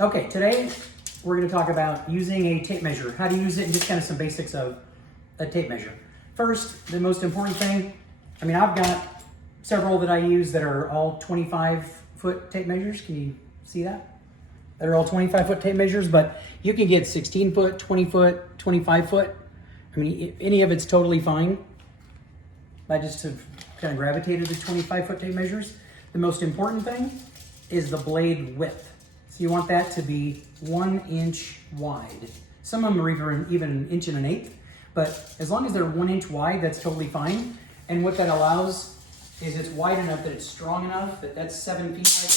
Okay, today we're going to talk about using a tape measure, how to use it, and just kind of some basics of a tape measure. First, the most important thing, I've got several that I use that are all 25-foot tape measures. Can you see that? They're all 25-foot tape measures, but you can get 16-foot, 20-foot, 25-foot. Any of it's totally fine. I just have kind of gravitated to 25-foot tape measures. The most important thing is the blade width. So you want that to be 1 inch wide. Some of them are even an inch and an eighth, but as long as they're 1 inch wide, that's totally fine. And what that allows is it's wide enough that it's strong enough that that's 7 feet right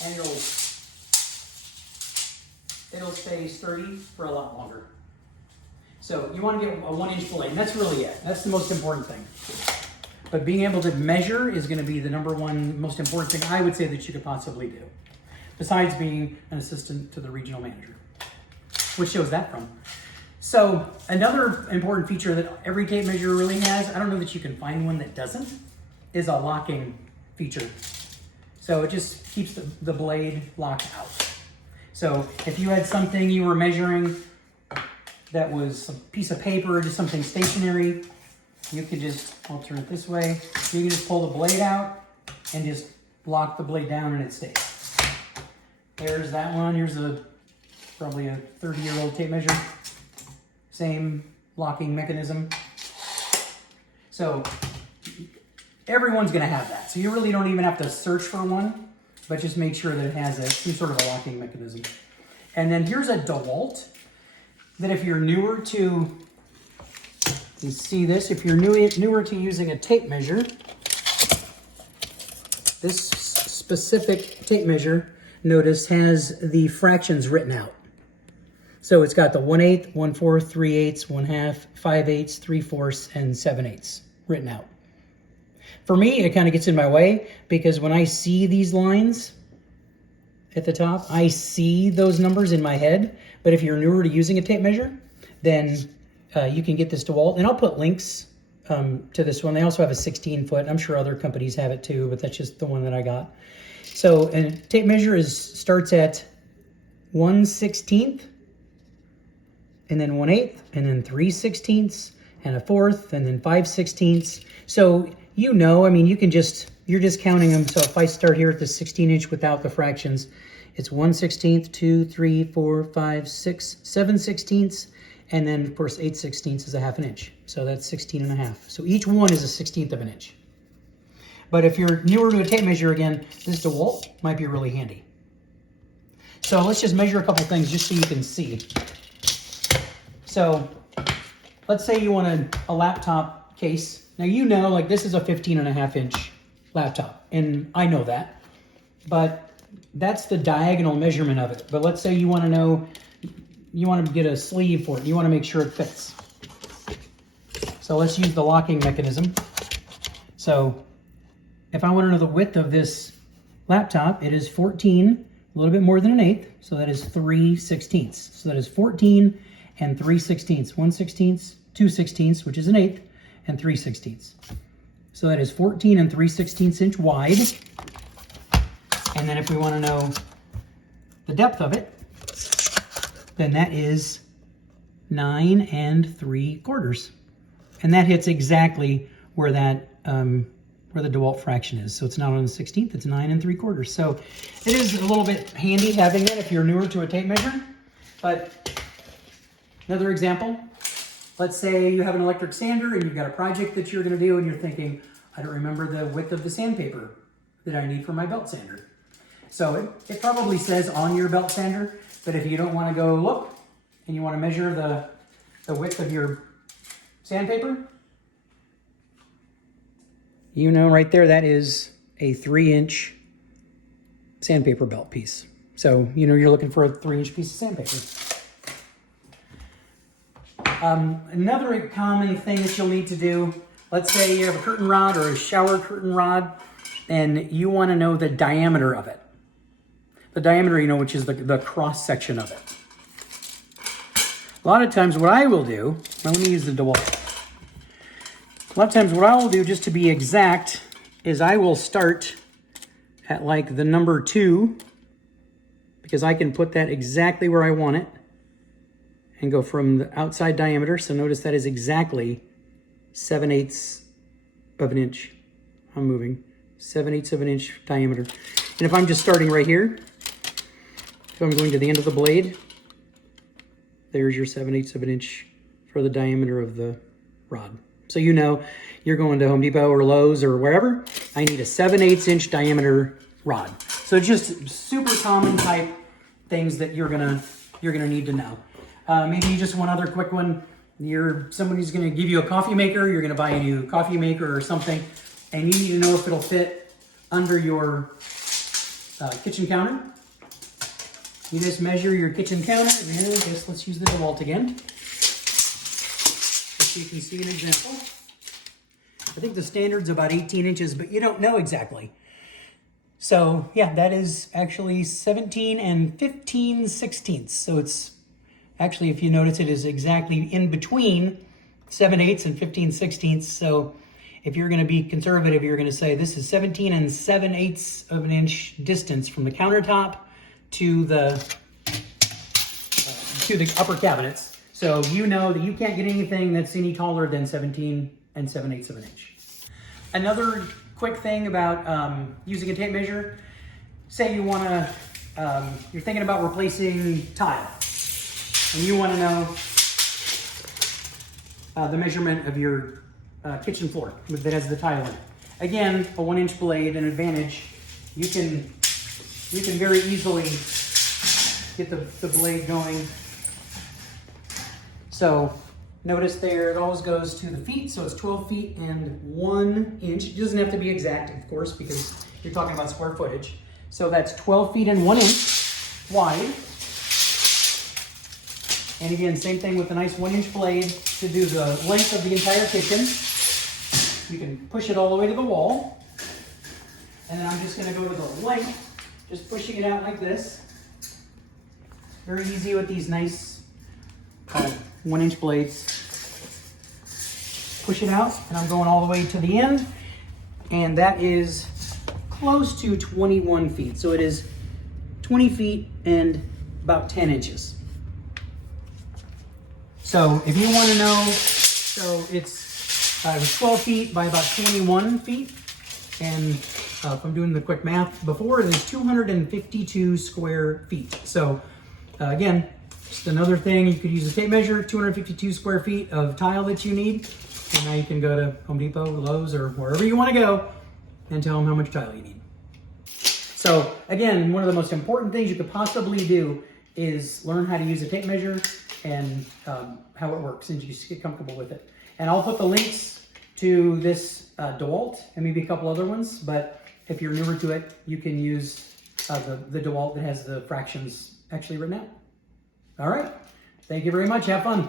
there, and it'll stay sturdy for a lot longer. So you want to get a 1 inch blade, and that's really it. That's the most important thing. But being able to measure is going to be the number one most important thing I would say that you could possibly do, besides being an assistant to the regional manager. Which shows that from? So another important feature that every tape measure really has, I don't know that you can find one that doesn't, is a locking feature. So it just keeps the blade locked out. So if you had something you were measuring that was a piece of paper or just something stationary, you could just, I'll turn it this way, you can just pull the blade out and just lock the blade down and it stays. There's that one. Here's probably a 30-year-old tape measure. Same locking mechanism. So everyone's going to have that. So you really don't even have to search for one, but just make sure that it has some sort of a locking mechanism. And then here's a DeWalt that if you're newer to, you see this, if you're newer to using a tape measure, this specific tape measure, notice, has the fractions written out. So it's got the 1/8, 1/4, 3/8, 1/2, 5/8, 3/4, and 7/8 written out. For me, it kind of gets in my way because when I see these lines at the top, I see those numbers in my head. But if you're newer to using a tape measure, then you can get this DeWalt. And I'll put links to this one. They also have a 16-foot. I'm sure other companies have it too, but that's just the one that I got. So a tape measure starts at 1/16, and then 1/8, and then 3/16, and a 1/4, and then 5/16. So you're just counting them. So if I start here at the 16-inch without the fractions, it's 1/16, 2, 3, 4, 5, 6, 7/16, and then of course 8/16 is a 1/2 inch. So that's 16.5. So each one is a 1/16 of an inch. But if you're newer to a tape measure, again, this DeWalt might be really handy. So let's just measure a couple things just so you can see. So let's say you want a laptop case. Now like this is a 15.5 inch laptop, and I know that, but that's the diagonal measurement of it. But let's say you want to get a sleeve for it. You want to make sure it fits. So let's use the locking mechanism. So if I want to know the width of this laptop, it is 14, a little bit more than an eighth, so that is 3/16. So that is 14 and 3/16. 1/16, 2/16, which is an eighth, and 3/16. So that is 14 and 3/16 inch wide. And then if we want to know the depth of it, then that is 9 3/4. And that hits exactly where where the DeWalt fraction is. So it's not on the 16th, it's 9 3/4. So it is a little bit handy having that if you're newer to a tape measure. But another example, let's say you have an electric sander and you've got a project that you're going to do and you're thinking, I don't remember the width of the sandpaper that I need for my belt sander. So it probably says on your belt sander, but if you don't want to go look and you want to measure the width of your sandpaper, right there, that is a 3-inch sandpaper belt piece. So, you're looking for a 3-inch piece of sandpaper. Another common thing that you'll need to do, let's say you have a curtain rod or a shower curtain rod, and you want to know the diameter of it. The diameter, which is the cross section of it. A lot of times what I will do, now let me use the DeWalt. A lot of times what I will do, just to be exact, is I will start at like the number 2 because I can put that exactly where I want it and go from the outside diameter. So notice that is exactly 7/8 of an inch. I'm moving 7/8 of an inch diameter. And if I'm just starting right here, if I'm going to the end of the blade, there's your 7/8 of an inch for the diameter of the rod. So you know, you're going to Home Depot or Lowe's or wherever, I need a 7/8 inch diameter rod. So just super common type things that you're gonna need to know. Maybe just one other quick one. Somebody's gonna give you a coffee maker, you're gonna buy a new coffee maker or something, and you need to know if it'll fit under your kitchen counter. You just measure your kitchen counter, and I guess let's use the DeWalt again. So you can see an example. I think the standard's about 18 inches, but you don't know exactly. So yeah, that is actually 17 and 15/16. So it's actually, if you notice, it is exactly in between 7/8 and 15/16. So if you're going to be conservative, you're going to say this is 17 and 7/8 of an inch distance from the countertop to the upper cabinets. So you know that you can't get anything that's any taller than 17 and 7/8 of an inch. Another quick thing about using a tape measure, say you want to, you're thinking about replacing tile, and you want to know the measurement of your kitchen floor that has the tile in it. Again, a 1-inch blade, an advantage. You can very easily get the blade going. So notice there, it always goes to the feet, so it's 12 feet and 1 inch. It doesn't have to be exact, of course, because you're talking about square footage. So that's 12 feet and 1 inch wide. And again, same thing with a nice 1-inch blade to do the length of the entire kitchen. You can push it all the way to the wall. And then I'm just gonna go to the length, just pushing it out like this. Very easy with these nice 1-inch blades. Push it out, and I'm going all the way to the end, and that is close to 21 feet. So it is 20 feet and about 10 inches. So if you want to know, so it was 12 feet by about 21 feet, and if I'm doing the quick math before, it is 252 square feet. So again, just another thing, you could use a tape measure, 252 square feet of tile that you need. And now you can go to Home Depot, Lowe's, or wherever you want to go and tell them how much tile you need. So again, one of the most important things you could possibly do is learn how to use a tape measure and how it works, and you just get comfortable with it. And I'll put the links to this DeWalt and maybe a couple other ones, but if you're newer to it, you can use the DeWalt that has the fractions actually written out. All right. Thank you very much. Have fun.